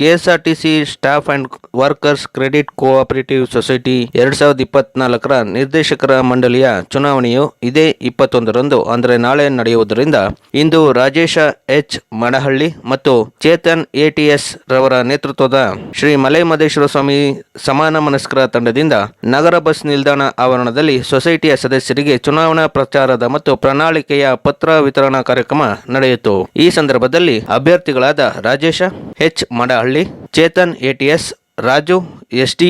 KSRTC staff and workers credit cooperative society ಎರಡ್ ಸಾವಿರದ ಇಪ್ಪತ್ನಾಲ್ಕರ ನಿರ್ದೇಶಕರ ಮಂಡಳಿಯ ಚುನಾವಣೆಯು ಇದೇ ಇಪ್ಪತ್ತೊಂದರಂದು, ಅಂದರೆ ನಾಳೆ ನಡೆಯುವುದರಿಂದ ಇಂದು ರಾಜೇಶ ಎಚ್. ಮಡಹಳ್ಳಿ ಮತ್ತು ಚೇತನ್ ಎಟಿಎಸ್ ರವರ ನೇತೃತ್ವದ ಶ್ರೀ ಮಲೆಮಹದೇಶ್ವರ ಸ್ವಾಮಿ ಸಮಾನ ಮನಸ್ಕರ ತಂಡದಿಂದ ನಗರ ಬಸ್ ನಿಲ್ದಾಣ ಆವರಣದಲ್ಲಿ ಸೊಸೈಟಿಯ ಸದಸ್ಯರಿಗೆ ಚುನಾವಣಾ ಪ್ರಚಾರದ ಮತ್ತು ಪ್ರಣಾಳಿಕೆಯ ಪತ್ರ ವಿತರಣಾ ಕಾರ್ಯಕ್ರಮ ನಡೆಯಿತು. ಈ ಸಂದರ್ಭದಲ್ಲಿ ಅಭ್ಯರ್ಥಿಗಳಾದ Rajesh H. Madahalli Chetan ATS, Raju S T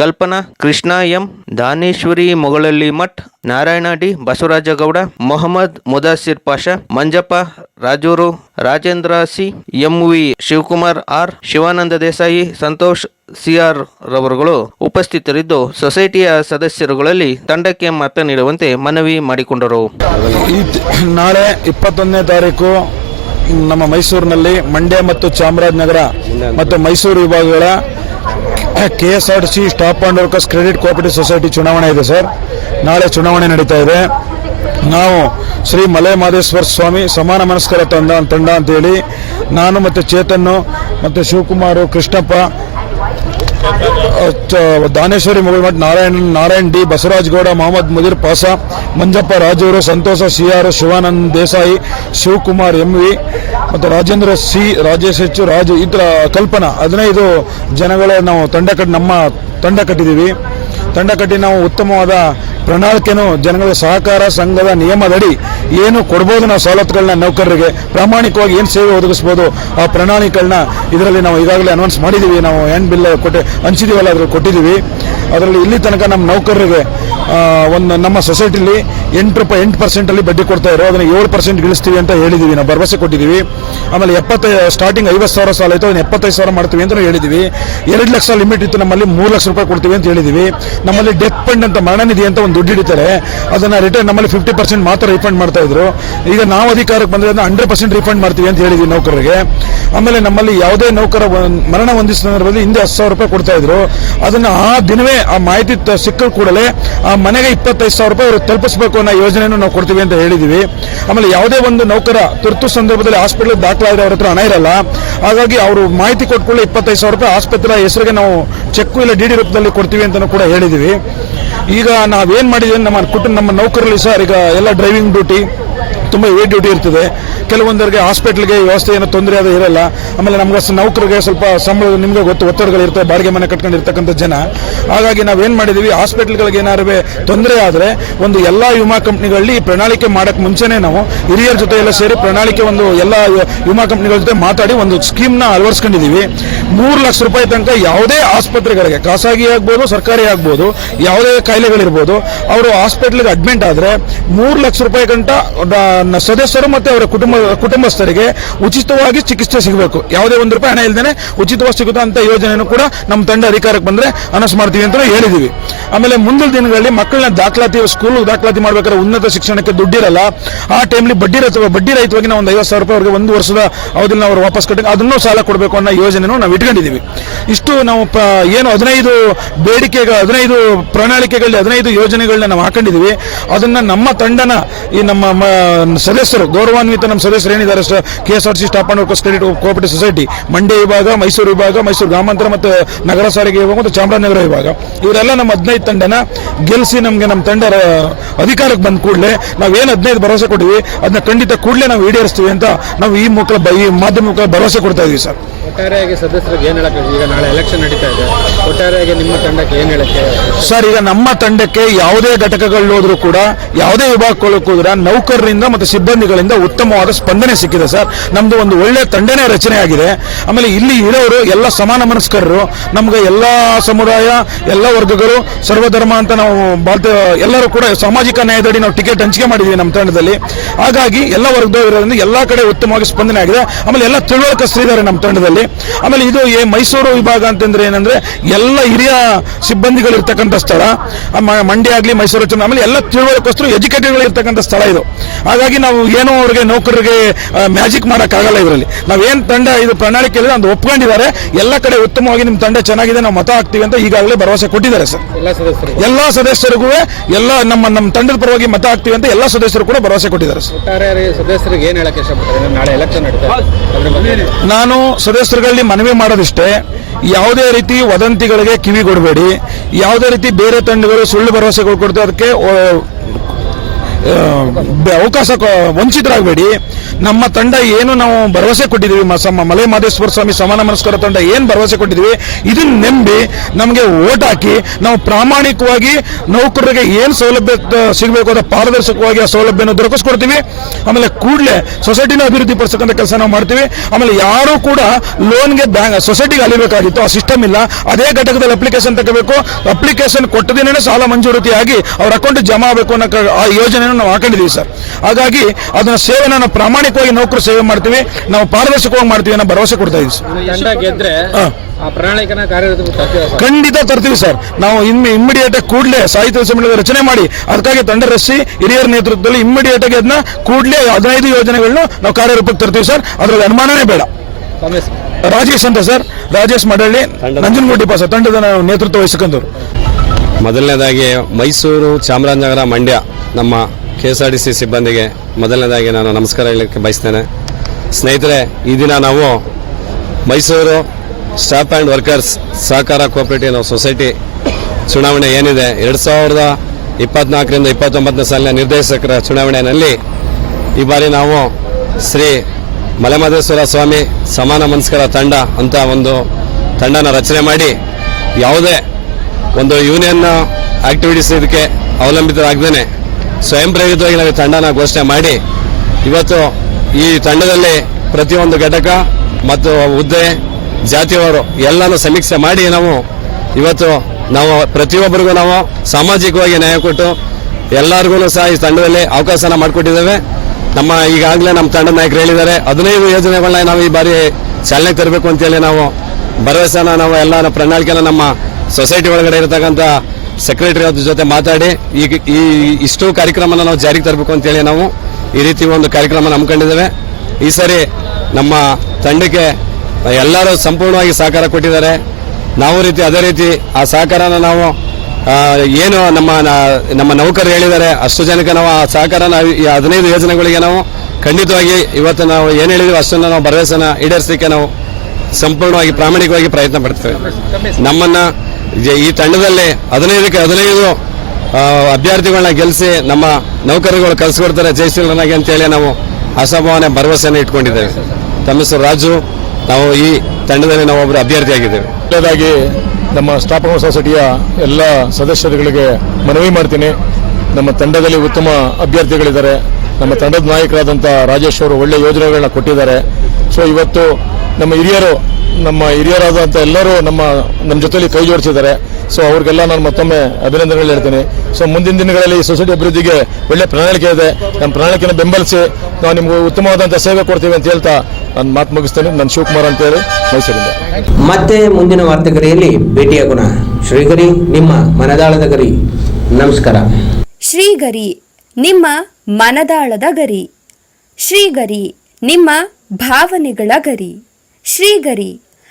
Kalpana, Krishna M, Daneshwari Mogalalli Math, Narayana D Basavarajagowda, Mohammed Mudasir Pasha, Manjappa, Rajur, Rajendra C M V Shivakumar R, Shivananda Desai, Santosh C R ರವರುಗಳು ಉಪಸ್ಥಿತರಿದ್ದು ಸೊಸೈಟಿಯ ಸದಸ್ಯರುಗಳಲ್ಲಿ ತಂಡಕ್ಕೆ ಮತ ನೀಡುವಂತೆ ಮನವಿ ಮಾಡಿಕೊಂಡರು. ನಾಳೆ ಇಪ್ಪತ್ತೊಂದನೇ ತಾರೀಕು ನಮ್ಮ ಮೈಸೂರಿನಲ್ಲಿ ಮಂಡ್ಯ ಮತ್ತು ಚಾಮರಾಜನಗರ ಮತ್ತು ಮೈಸೂರು ವಿಭಾಗಗಳ K S R C staff and workers credit cooperative society ಚುನಾವಣೆ ಇದೆ ಸರ್. ನಾಳೆ ಚುನಾವಣೆ ನಡೀತಾ ಇದೆ. ನಾವು ಶ್ರೀ ಮಲೆ ಮಹದೇಶ್ವರ ಸ್ವಾಮಿ ಸಮಾನ ಮನಸ್ಕರ ತಂಡ ತಂಡ ಅಂತೇಳಿ ನಾನು ಮತ್ತು ಚೇತನ್ನು ಮತ್ತು Shivakumar Krishnappa Daneshwari Mugulmath Narayan Narayan D Basavaraj Gowda, Mohammed Mudir Pasha, Manjappa Rajur, Santosh C R Shivanand Desai, Shivakumar M V ಮತ್ತು ರಾಜೇಂದ್ರ ಸಿ ರಾಜೇಶ್ ಎಚ್ ರಾಜು, ಈ ಕಲ್ಪನಾ. ಹದಿನೈದು ಜನಗಳ ನಾವು ತಂಡ ಕಟ್ಟಿ ನಮ್ಮ ತಂಡ ಕಟ್ಟಿದ್ದೀವಿ. ತಂಡ ಕಟ್ಟಿ ನಾವು ಉತ್ತಮವಾದ ಪ್ರಣಾಳಿಕೆನು ಜನಗಳ ಸಹಕಾರ ಸಂಘದ ನಿಯಮದಡಿ ಏನು ಕೊಡ್ಬೋದು ನಾವು ಸವಲತ್ತುಗಳನ್ನ ನೌಕರರಿಗೆ ಪ್ರಾಮಾಣಿಕವಾಗಿ ಏನು ಸೇವೆ ಒದಗಿಸ್ಬೋದು, ಆ ಪ್ರಣಾಳಿಕೆಗಳನ್ನ ಇದರಲ್ಲಿ ನಾವು ಈಗಾಗಲೇ ಅನೌನ್ಸ್ ಮಾಡಿದ್ದೀವಿ ನಾವು ಏನು ಬಿಲ್ ಕೊಟ್ಟೆ ಹಂಚಿದೀವಲ್ಲ, ಅದ್ರಲ್ಲಿ ಕೊಟ್ಟಿದ್ದೀವಿ ಅದರಲ್ಲಿ ಇಲ್ಲಿ ತನಕ ನಮ್ಮ ನೌಕರರಿಗೆ ಒಂದು ನಮ್ಮ ಸೊಸೈಟಿಲಿ ಎಂಟು ರೂಪಾಯಿ ಎಂಟು ಪರ್ಸೆಂಟಲ್ಲಿ ಬಡ್ಡಿ ಕೊಡ್ತಾ ಇರೋ, ಅದನ್ನು ಏಳು ಪರ್ಸೆಂಟ್ ಇಳಿಸ್ತೀವಿ ಅಂತ ಹೇಳಿದ್ದೀವಿ ನಾವು ಭರವಸೆ ಕೊಟ್ಟಿದ್ದೀವಿ. ಆಮೇಲೆ ಎಪ್ಪತ್ತೈ ಸ್ಟಾರ್ಟಿಂಗ್ ಐವತ್ತು ಸಾವಿರ ಸಾಲ ಆಯಿತು, ಅದನ್ನು ಎಪ್ಪತ್ತೈದು ಸಾವಿರ ಮಾಡ್ತೀವಿ ಅಂತ ಹೇಳಿದ್ದೀವಿ ಎರಡು ಲಕ್ಷ ಲಿಮಿಟ್ ಇತ್ತು ನಮ್ಮಲ್ಲಿ, ಮೂರು ಲಕ್ಷ ರೂಪಾಯಿ ಕೊಡ್ತೀವಿ ಅಂತ ಹೇಳಿದ್ದೀವಿ ನಮ್ಮಲ್ಲಿ ಡೆತ್ ಫಂಡ್ ಅಂತ ಮರಣ ನಿಧಿ ಅಂತ ಒಂದು ದುಡ್ಡು ಹಿಡಿತಾರೆ ಅದನ್ನು ರಿಟರ್ನ್ ನಮ್ಮಲ್ಲಿ ಫಿಫ್ಟಿ ಪರ್ಸೆಂಟ್ ಮಾತ್ರ ರಿಫಂಡ್ ಮಾಡ್ತಾ ಇದ್ರು. ಈಗ ನಾವು ಅಧಿಕಾರಕ್ಕೆ ಬಂದರೆ ಅದನ್ನು ಹಂಡ್ರೆಡ್ ಪರ್ಸೆಂಟ್ ರಿಫಂಡ್ ಮಾಡ್ತೀವಿ ಅಂತ ಹೇಳಿದ್ವಿ ನೌಕರರಿಗೆ. ಆಮೇಲೆ ನಮ್ಮಲ್ಲಿ ಯಾವುದೇ ನೌಕರ, ಮರಣ ಹೊಂದಿದ ಸಂದರ್ಭದಲ್ಲಿ ಹಿಂದೆ ಹತ್ತು ಸಾವಿರ ರೂಪಾಯಿ ಕೊಡ್ತಾ ಇದ್ರು. ಅದನ್ನ ಆ ದಿನವೇ ಆ ಮಾಹಿತಿ ಸಿಕ್ಕ ಕೂಡಲೇ ಆ ಮನೆಗೆ ಇಪ್ಪತ್ತೈದು ಸಾವಿರ ರೂಪಾಯಿ ಅವರು ತಲುಪಿಸಬೇಕು ಅನ್ನೋ ಯೋಜನೆಯನ್ನು ನಾವು ಕೊಡ್ತೀವಿ ಅಂತ ಹೇಳಿದೀವಿ. ಆಮೇಲೆ ಯಾವುದೇ ಒಂದು ನೌಕರ ತುರ್ತು ಸಂದರ್ಭದಲ್ಲಿ ಹಾಸ್ಪಿಟಲ್ ದಾಖಲಾದ ಅವ್ರ ಹತ್ರ ಹಣ ಇರಲ್ಲ. ಹಾಗಾಗಿ ಅವರು ಮಾಹಿತಿ ಕೊಟ್ಕೊಳ್ಳಿ ಇಪ್ಪತ್ತೈದು ಸಾವಿರ ರೂಪಾಯಿ ಆಸ್ಪತ್ರೆ ಹೆಸರಿಗೆ ನಾವು ಚೆಕ್ ಇಲ್ಲ ಡಿ ಡಿ ರೂಪದಲ್ಲಿ ಕೊಡ್ತೀವಿ ಅಂತ ಕೂಡ ಹೇಳಿದೀವಿ. ಈಗ ನಾವೇನ್ ಮಾಡಿದ್ವಿ ನಮ್ಮ ಕುಟುಂಬ ನಮ್ಮ ನೌಕರಲ್ಲಿ ಸರ್ ಈಗ ಎಲ್ಲ ಡ್ರೈವಿಂಗ್ ಡ್ಯೂಟಿ ತುಂಬ ಹೆವಿ ಡ್ಯೂಟಿ ಇರ್ತದೆ. ಕೆಲವೊಂದರಿಗೆ ಹಾಸ್ಪಿಟ್ಲ್ಗೆ ವ್ಯವಸ್ಥೆ ಏನೋ ತೊಂದರೆ ಅದು ಇರಲ್ಲ. ಆಮೇಲೆ ನಮ್ಗೆ ನೌಕರಿಗೆ ಸ್ವಲ್ಪ ಸಂಬಳ ನಿಮಗೆ ಗೊತ್ತು, ಒತ್ತಡಗಳು ಇರ್ತವೆ, ಬಾಡಿಗೆ ಮನೆ ಕಟ್ಕೊಂಡಿರ್ತಕ್ಕಂಥ ಜನ. ಹಾಗಾಗಿ ನಾವೇನು ಮಾಡಿದ್ದೀವಿ ಹಾಸ್ಪಿಟ್ಲ್ಗಳಿಗೆ ಏನಾದ್ರು ತೊಂದರೆ ಆದರೆ ಒಂದು ಎಲ್ಲ ವಿಮಾ ಕಂಪ್ನಿಗಳಲ್ಲಿ ಪ್ರಣಾಳಿಕೆ ಮಾಡೋಕ್ಕೆ ಮುಂಚೆನೇ ನಾವು ಹಿರಿಯರ ಜೊತೆ ಎಲ್ಲ ಸೇರಿ ಪ್ರಣಾಳಿಕೆ ಒಂದು ಎಲ್ಲ ವಿಮಾ ಕಂಪ್ನಿಗಳ ಜೊತೆ ಮಾತಾಡಿ ಒಂದು ಸ್ಕೀಮ್ನ ಅಳವಡಿಸ್ಕೊಂಡಿದ್ದೀವಿ ಮೂರು ಲಕ್ಷ ರೂಪಾಯಿ ತನಕ ಯಾವುದೇ ಆಸ್ಪತ್ರೆಗಳಿಗೆ, ಖಾಸಗಿ ಆಗ್ಬೋದು, ಸರ್ಕಾರಿ ಆಗ್ಬೋದು, ಯಾವುದೇ ಕಾಯಿಲೆಗಳಿರ್ಬೋದು, ಅವರು ಹಾಸ್ಪಿಟ್ಲಿಗೆ ಅಡ್ಮಿಟ್ ಆದರೆ ಮೂರು ಲಕ್ಷ ರೂಪಾಯಿ ಗಂಟ ಸದಸ್ಯರು ಮತ್ತು ಅವರ ಕುಟುಂಬ, ಕುಟುಂಬಸ್ಥರಿಗೆ ಉಚಿತವಾಗಿ ಚಿಕಿತ್ಸೆ ಸಿಗಬೇಕು. ಯಾವುದೇ ಒಂದು ರೂಪಾಯಿ ಹಣ ಇಲ್ದೇನೆ ಉಚಿತವಾಗಿ ಸಿಗುತ್ತಾ ಅಂತ ಯೋಜನೆಯನ್ನು ಕೂಡ ನಮ್ಮ ತಂಡ ಅಧಿಕಾರಕ್ಕೆ ಬಂದ್ರೆ ಅನೌನ್ಸ್ ಮಾಡ್ತೀವಿ ಅಂತ ಹೇಳಿದೀವಿ. ಆಮೇಲೆ ಮುಂದಿನ ದಿನಗಳಲ್ಲಿ ಮಕ್ಕಳನ್ನ ದಾಖಲಾತಿ ಸ್ಕೂಲ್ ದಾಖಲಾತಿ ಮಾಡಬೇಕಾದ್ರೆ ಉನ್ನತ ಶಿಕ್ಷಣಕ್ಕೆ ದುಡ್ಡಿರಲ್ಲ, ಆ ಟೈಮ್ಲಿ ಬಡ್ಡಿ ರಹಿತ ಬಡ್ಡಿ ರಹಿತವಾಗಿ ನಾವು ಒಂದು ಐವತ್ತು ಸಾವಿರ ರೂಪಾಯಿ ಅವ್ರಿಗೆ ಒಂದು ವರ್ಷದ ಅವಧಿಯಲ್ಲಿ ನಾವು ವಾಪಸ್ ಕಟ್ಟಿ ಅದನ್ನು ಸಾಲ ಕೊಡಬೇಕು ಅನ್ನೋ ಯೋಜನೆಯನ್ನು ನಾವು ಇಟ್ಕೊಂಡಿದ್ದೀವಿ ಇಷ್ಟು ನಾವು ಏನು ಹದಿನೈದು ಬೇಡಿಕೆಗಳು, ಹದಿನೈದು ಪ್ರಣಾಳಿಕೆಗಳಲ್ಲಿ, ಹದಿನೈದು ಯೋಜನೆಗಳನ್ನ ನಾವು ಹಾಕೊಂಡಿದ್ದೀವಿ ಅದನ್ನ ನಮ್ಮ ತಂಡನ ಈ ನಮ್ಮ ಮ- ಸದಸ್ಯರು ಗೌರವಾನ್ವಿತ ನಮ್ಮ ಸದಸ್ಯರು ಏನಿದ್ದಾರೆ K S R C staff and workers credit cooperative society Mandya ವಿಭಾಗ ಮೈಸೂರು ವಿಭಾಗ ಮೈಸೂರು ಗ್ರಾಮಾಂತರ ಮತ್ತು ನಗರ ಸಾರಿಗೆ ವಿಭಾಗ ಮತ್ತು ಚಾಮರಾಜನಗರ ವಿಭಾಗ. ಇವರೆಲ್ಲ ನಮ್ಮ ಹದಿನೈದು ತಂಡನ ಗೆಲ್ಲಿಸಿ ನಮಗೆ ನಮ್ಮ ತಂಡ ಅಧಿಕಾರಕ್ಕೆ ಬಂದ ಕೂಡಲೇ ನಾವೇನು ಹದಿನೈದು ಭರವಸೆ ಕೊಟ್ಟಿವಿ ಅದನ್ನ ಖಂಡಿತ ಕೂಡಲೇ ನಾವು ಈಡೇರಿಸ್ತೀವಿ ಅಂತ ನಾವು ಈ ಮುಖ ಈ ಮಾಧ್ಯಮ ಮುಖ ಭರವಸೆ ಕೊಡ್ತಾ ಇದೀವಿ ಸರ್. ಒಟ್ಟಾರೆಯಾಗಿ ಸದಸ್ಯರಿಗೆ ಏನು ಹೇಳಕ್ಕೆ ಈಗ ನಾಳೆ ಎಲೆಕ್ಷನ್ ನಡೀತಾ ಇದೆ. ಒಟ್ಟಾರೆಯಾಗಿ ನಿಮ್ಮ ತಂಡಕ್ಕೆ ಏನು ಹೇಳಕ್ಕೆ ಸರ್ ಈಗ ನಮ್ಮ ತಂಡಕ್ಕೆ ಯಾವುದೇ ಘಟಕಗಳು ಹೋದ್ರೂ ಕೂಡ ಯಾವುದೇ ವಿಭಾಗಗಳು ಕೂಡ ನೌಕರರಿಂದ ಮತ್ತು ಸಿಬ್ಬಂದಿಗಳಿಂದ ಉತ್ತಮವಾದ ಸ್ಪಂದನೆ ಸಿಕ್ಕಿದೆ ಸರ್. ನಮ್ದು ಒಂದು ಒಳ್ಳೆ ತಂಡನೇ ರಚನೆ ಆಗಿದೆ ಆಮೇಲೆ ಇಲ್ಲಿ ಇರೋರು ಎಲ್ಲ ಸಮಾನ ಮನಸ್ಕರರು, ನಮ್ಗೆ ಎಲ್ಲ ಸಮುದಾಯ, ಎಲ್ಲ ವರ್ಗಗಳು, ಸರ್ವಧರ್ಮ ಅಂತ ನಾವು ಭಾರತ ಎಲ್ಲರೂ ಕೂಡ ಸಾಮಾಜಿಕ ನ್ಯಾಯದಡಿ ನಾವು ಟಿಕೆಟ್ ಹಂಚಿಕೆ ಮಾಡಿದ್ದೀವಿ ನಮ್ಮ ತಂಡದಲ್ಲಿ. ಹಾಗಾಗಿ ಎಲ್ಲ ವರ್ಗದವರಿಂದ ಎಲ್ಲ ಕಡೆ ಉತ್ತಮವಾಗಿ ಸ್ಪಂದನೆ ಆಗಿದೆ. ಆಮೇಲೆ ಎಲ್ಲ ತಿಳುವಳಿಕಸ್ತಿದ್ದಾರೆ ನಮ್ಮ ತಂಡದಲ್ಲಿ. ಆಮೇಲೆ ಇದು ಏ ಮೈಸೂರು ವಿಭಾಗ ಅಂತಂದ್ರೆ ಏನಂದ್ರೆ ಎಲ್ಲ ಹಿರಿಯ ಸಿಬ್ಬಂದಿಗಳು ಇರ್ತಕ್ಕಂಥ ಸ್ಥಳ ಮಂಡ್ಯ ಆಗಲಿ, ಮೈಸೂರು, ಆಮೇಲೆ ಎಲ್ಲ ತಿಳುವಳಿಕೋಸ್ಕರ ಎಜುಕೇಟೆಡ್ಗಳು ಇರ್ತಕ್ಕಂಥ ಸ್ಥಳ ಇದು. ಹಾಗಾಗಿ ಹಾಗಾಗಿ ನಾವು ಏನೋ ಅವ್ರಿಗೆ ನೌಕರರಿಗೆ ಮ್ಯಾಜಿಕ್ ಆಗಲ್ಲ ಇದರಲ್ಲಿ. ನಾವೇನು ತಂಡ ಇದು ಪ್ರಣಾಳಿಕೆ ಇದೆ ಅದು ಒಪ್ಕೊಂಡಿದ್ದಾರೆ ಎಲ್ಲ ಕಡೆ ಉತ್ತಮವಾಗಿ ನಿಮ್ಮ ತಂಡ ಚೆನ್ನಾಗಿದೆ ನಾವು ಮತ ಹಾಕ್ತೀವಿ ಅಂತ ಈಗಾಗಲೇ ಭರವಸೆ ಕೊಟ್ಟಿದ್ದಾರೆ ಸರ್. ಎಲ್ಲ ಸದಸ್ಯರು. ಎಲ್ಲಾ ಸದಸ್ಯರಿಗೂ ಎಲ್ಲ ನಮ್ಮ ನಮ್ಮ ತಂಡದ ಪರವಾಗಿ ಮತ ಹಾಕ್ತೀವಿ ಅಂತ ಎಲ್ಲ ಸದಸ್ಯರು ಕೂಡ ಭರವಸೆ ಕೊಟ್ಟಿದ್ದಾರೆ ಸದಸ್ಯರಿಗೆ ಏನ್ ಹೇಳಕ್ಕೆ ಇಷ್ಟಪಡ್ತಾರೆ? ನಾಳೆ ಎಲೆಕ್ಷನ್ ನಡೀತಾ ಇದೆ. ಅದ್ರ ಬಗ್ಗೆ ನಾನು ಸದಸ್ಯರುಗಳಲ್ಲಿ ಮನವಿ ಮಾಡೋದಿಷ್ಟೇ ಯಾವುದೇ ರೀತಿ ವದಂತಿಗಳಿಗೆ ಕಿವಿ ಕೊಡಬೇಡಿ ಯಾವುದೇ ರೀತಿ ಬೇರೆ ತಂಡಗಳು ಸುಳ್ಳು ಭರವಸೆಗಳು ಕೊಡ್ತಾರೆ ಅದಕ್ಕೆ ಅವಕಾಶ ವಂಚಿತರಾಗಬೇಡಿ. ನಮ್ಮ ತಂಡ ಏನು ನಾವು ಭರವಸೆ ಕೊಟ್ಟಿದ್ದೀವಿ ಮಲೆ ಮಾದೇಶ್ವರ ಸ್ವಾಮಿ ಸಮಾನ ಮನಸ್ಕರ ತಂಡ ಏನು ಭರವಸೆ ಕೊಟ್ಟಿದ್ದೀವಿ ಇದನ್ನ ನೆಂಬಿ ನಮಗೆ ಓಟ್ ಹಾಕಿ, ನಾವು ಪ್ರಾಮಾಣಿಕವಾಗಿ ನೌಕರರಿಗೆ ಏನು ಸೌಲಭ್ಯ ಸಿಗಬೇಕು ಅಂತ ಪಾರದರ್ಶಕವಾಗಿ ಆ ಸೌಲಭ್ಯನ ದೊರಕಿಸ್ಕೊಡ್ತೀವಿ. ಆಮೇಲೆ ಕೂಡಲೇ ಸೊಸೈಟಿನ ಅಭಿವೃದ್ಧಿ ಪಡಿಸಕ್ಕಂಥ ಕೆಲಸ ನಾವು ಮಾಡ್ತೀವಿ. ಆಮೇಲೆ ಯಾರು ಕೂಡ ಲೋನ್ಗೆ ಬ್ಯಾಂಕ್, ಸೊಸೈಟಿಗೆ ಅಲಿಬೇಕಾಗಿತ್ತು. ಆ ಸಿಸ್ಟಮ್ ಇಲ್ಲ. ಅದೇ ಘಟಕದಲ್ಲಿ ಅಪ್ಲಿಕೇಶನ್ ತಗೋಬೇಕು. ಅಪ್ಲಿಕೇಶನ್ ಕೊಟ್ಟ ದಿನನೇ ಸಾಲ ಮಂಜೂರತಿಯಾಗಿ ಅವ್ರ ಅಕೌಂಟ್ ಜಮಾ ಆಗಬೇಕು ಅನ್ನೋ ಆ ಆ ಯೋಜನೆಯನ್ನು ನಾವು ಹಾಕೊಂಡಿದ್ದೀವಿ ಸರ್. ಹಾಗಾಗಿ ಅದನ್ನ ಸೇವೆನ ನಾವು ಪ್ರಾಮಾಣಿಕವಾಗಿ ನೌಕರು ಸೇವೆ ಮಾಡ್ತೀವಿ ನಾವು ಪಾರದರ್ಶಕವಾಗಿ ಮಾಡ್ತೀವಿ ಅನ್ನೋ ಭರವಸೆ ಕೊಡ್ತಾ ಇದೀವಿ ಸರ್. ಗೆದ್ರೆ ಖಂಡಿತ ತರ್ತೀವಿ ಸರ್. ನಾವು ಇಮ್ಮಿ ಇಮ್ಮಿಡಿಯೇಟ್ ಕೂಡಲೇ ಸಾಹಿತ್ಯ ಸಮ್ಮೇಳನ ರಚನೆ ಮಾಡಿ ಅದಕ್ಕಾಗಿ ತಂಡ ರಚಿಸಿ ಹಿರಿಯರ ನೇತೃತ್ವದಲ್ಲಿ ಇಮ್ಮಿಡಿಯೇಟ್ ಆಗಿ ಅದನ್ನ ಕೂಡಲೇ ಹದಿನೈದು ಯೋಜನೆಗಳನ್ನು ನಾವು ಕಾರ್ಯರೂಪಕ್ಕೆ ತರ್ತೀವಿ ಸರ್. ಅದರಲ್ಲಿ ಅನುಮಾನನೇ ಬೇಡ. ರಾಜೇಶ್ ಅಂತ ಸರ್. ರಾಜೇಶ್ ಮಡಳ್ಳಿ ನಂಜನಗೂಡಿಪ ಸರ್ ತಂಡದ ನೇತೃತ್ವ ವಹಿಸ್ಕೊಂಡವ್ರು. ಮೊದಲನೇದಾಗಿ ಮೈಸೂರು ಚಾಮರಾಜನಗರ ಮಂಡ್ಯ ನಮ್ಮ K S R T C ಸಿಬ್ಬಂದಿಗೆ ಮೊದಲನೇದಾಗಿ ನಾನು ನಮಸ್ಕಾರ ಹೇಳಲಿಕ್ಕೆ ಬಯಸ್ತೇನೆ. ಸ್ನೇಹಿತರೆ, ಈ ದಿನ ನಾವು ಮೈಸೂರು ಸ್ಟಾಫ್ ಆ್ಯಂಡ್ ವರ್ಕರ್ಸ್ ಸಹಕಾರ ಕೋಆಪರೇಟಿವ್ ಸೊಸೈಟಿ ಚುನಾವಣೆ ಏನಿದೆ, ಎರಡು ಸಾವಿರದ ಇಪ್ಪತ್ನಾಲ್ಕರಿಂದ ಇಪ್ಪತ್ತೊಂಬತ್ತನೇ ಸಾಲಿನ ನಿರ್ದೇಶಕರ ಚುನಾವಣೆಯಲ್ಲಿ ಈ ಬಾರಿ ನಾವು ಶ್ರೀ ಮಲೆಮಹದೇಶ್ವರ ಸ್ವಾಮಿ ಸಮಾನ ಮನಸ್ಕರ ತಂಡ ಅಂತ ಒಂದು ತಂಡನ ರಚನೆ ಮಾಡಿ, ಯಾವುದೇ ಒಂದು ಯೂನಿಯನ್ ಆಕ್ಟಿವಿಟೀಸ್ ಇದಕ್ಕೆ ಅವಲಂಬಿತರಾಗ್ದೇನೆ. ಸ್ವಯಂ ಪ್ರೇರಿತವಾಗಿ ನಾವು ತಂಡನ ಘೋಷಣೆ ಮಾಡಿ. ಇವತ್ತು ಈ ತಂಡದಲ್ಲಿ ಪ್ರತಿಯೊಂದು ಘಟಕ ಮತ್ತು ಹುದ್ದೆ ಜಾತಿಯವರು ಎಲ್ಲನೂ ಸಮೀಕ್ಷೆ ಮಾಡಿ ನಾವು ಇವತ್ತು ನಾವು ಪ್ರತಿಯೊಬ್ಬರಿಗೂ ನಾವು ಸಾಮಾಜಿಕವಾಗಿ ನ್ಯಾಯ ಕೊಟ್ಟು ಎಲ್ಲರಿಗೂ ಸಹ ಈ ತಂಡದಲ್ಲಿ ಅವಕಾಶನ ಮಾಡಿಕೊಟ್ಟಿದ್ದೇವೆ. ನಮ್ಮ ಈಗಾಗಲೇ ನಮ್ಮ ತಂಡ ನಾಯಕರು ಹೇಳಿದ್ದಾರೆ, ಹದಿನೈದು ಯೋಜನೆಗಳನ್ನ ನಾವು ಈ ಬಾರಿ ಚಾಲನೆ ತರಬೇಕು ಅಂತೇಳಿ ನಾವು ಭರವಸೆನ ನಾವು ಎಲ್ಲ ಪ್ರಣಾಳಿಕೆನ ನಮ್ಮ ಸೊಸೈಟಿ ಒಳಗಡೆ ಇರತಕ್ಕಂಥ ಸೆಕ್ರೆಟರಿ ಅವ್ರ ಜೊತೆ ಮಾತಾಡಿ ಈಗ ಈ ಇಷ್ಟು ಕಾರ್ಯಕ್ರಮನ ನಾವು ಜಾರಿಗೆ ತರಬೇಕು ಅಂತೇಳಿ ನಾವು ಈ ರೀತಿ ಒಂದು ಕಾರ್ಯಕ್ರಮ ನಂಬ್ಕೊಂಡಿದ್ದೇವೆ ಈ ಸರಿ ನಮ್ಮ ತಂಡಕ್ಕೆ ಎಲ್ಲರೂ ಸಂಪೂರ್ಣವಾಗಿ ಸಹಕಾರ ಕೊಟ್ಟಿದ್ದಾರೆ. ನಾವು ರೀತಿ ಅದೇ ರೀತಿ ಆ ಸಹಕಾರನ ನಾವು ಏನು ನಮ್ಮ ನಮ್ಮ ನೌಕರರು ಹೇಳಿದ್ದಾರೆ, ಅಷ್ಟು ಜನಕ್ಕೆ ನಾವು ಆ ಸಹಕಾರನ ಈ ಹದಿನೈದು ಯೋಜನೆಗಳಿಗೆ ನಾವು ಖಂಡಿತವಾಗಿ ಇವತ್ತು ನಾವು ಏನು ಹೇಳಿದ್ವಿ ಅಷ್ಟನ್ನು ನಾವು ಭರವಸೆನ ಈಡೇರಿಸಲಿಕ್ಕೆ ನಾವು ಸಂಪೂರ್ಣವಾಗಿ ಪ್ರಾಮಾಣಿಕವಾಗಿ ಪ್ರಯತ್ನ ಪಡ್ತೇವೆ. ನಮ್ಮನ್ನ ಈ- ತಂಡದಲ್ಲಿ ಹದಿನೈದಕ್ಕೆ ಹದಿನೈದು ಅಭ್ಯರ್ಥಿಗಳನ್ನ ಗೆಲ್ಲಿಸಿ ನಮ್ಮ ನೌಕರರುಗಳು ಕಲಿಸ್ಕೊಡ್ತಾರೆ ಜಯಶೀಲನಾಗಿ ಅಂತೇಳಿ ನಾವು ಆಶಾಭಾವನೆ ಭರವಸೆಯನ್ನು ಇಟ್ಕೊಂಡಿದ್ದೇವೆ. ತಮ್ಮ ರಾಜು. ನಾವು ಈ ತಂಡದಲ್ಲಿ ನಾವು ಒಬ್ಬರು ಅಭ್ಯರ್ಥಿಯಾಗಿದ್ದೇವೆ. ಮೊದಲಾಗಿ ನಮ್ಮ ಹೌಸ್ ಸೊಸೈಟಿಯ ಎಲ್ಲ ಸದಸ್ಯರುಗಳಿಗೆ ಮನವಿ ಮಾಡ್ತೀನಿ. ನಮ್ಮ ತಂಡದಲ್ಲಿ ಉತ್ತಮ ಅಭ್ಯರ್ಥಿಗಳಿದ್ದಾರೆ. ನಮ್ಮ ತಂಡದ ನಾಯಕರಾದಂಥ ರಾಜೇಶ್ ಅವರು ಒಳ್ಳೆ ಯೋಜನೆಗಳನ್ನ ಕೊಟ್ಟಿದ್ದಾರೆ. ಸೊ ಇವತ್ತು ನಮ್ಮ ಹಿರಿಯರು ನಮ್ಮ ಹಿರಿಯರಾದಂಥ ಎಲ್ಲರೂ ನಮ್ಮ ನಮ್ಮ ಜೊತೆಲಿ ಕೈ ಜೋಡಿಸಿದ್ದಾರೆ. ಸೊ ಅವ್ರಿಗೆಲ್ಲ ನಾನು ಮತ್ತೊಮ್ಮೆ ಅಭಿನಂದನೆಗಳು ಹೇಳ್ತೀನಿ. ಸೊ ಮುಂದಿನ ದಿನಗಳಲ್ಲಿ ಈ ಸೊಸೈಟಿ ಅಭಿವೃದ್ಧಿಗೆ ಒಳ್ಳೆ ಪ್ರಣಾಳಿಕೆ ಇದೆ. ನಮ್ಮ ಪ್ರಣಾಳಿಕೆನ ಬೆಂಬಲಿಸಿ ನಾವು ನಿಮ್ಗೆ ಉತ್ತಮವಾದಂಥ ಸೇವೆ ಕೊಡ್ತೀವಿ ಅಂತ ಹೇಳ್ತಾ ನಾನು ಮಾತು ಮುಗಿಸ್ತೇನೆ. ನಾನು ಶಿವಕುಮಾರ್ ಅಂತೇಳಿ ಮೈಸೂರಿಂದ. ಮತ್ತೆ ಮುಂದಿನ ವಾರ್ತೆಗರಿಯಲ್ಲಿ ಭೇಟಿಯಾಗೋಣ ಶ್ರೀಗರಿ ನಿಮ್ಮ ಮನದಾಳದ ಗರಿ. ನಮಸ್ಕಾರ. ಶ್ರೀಗರಿ ನಿಮ್ಮ ಮನದಾಳದ ಗರಿ. ಶ್ರೀಗರಿ ನಿಮ್ಮ ಭಾವನೆಗಳ ಗರಿ. ಶ್ರೀಗರಿ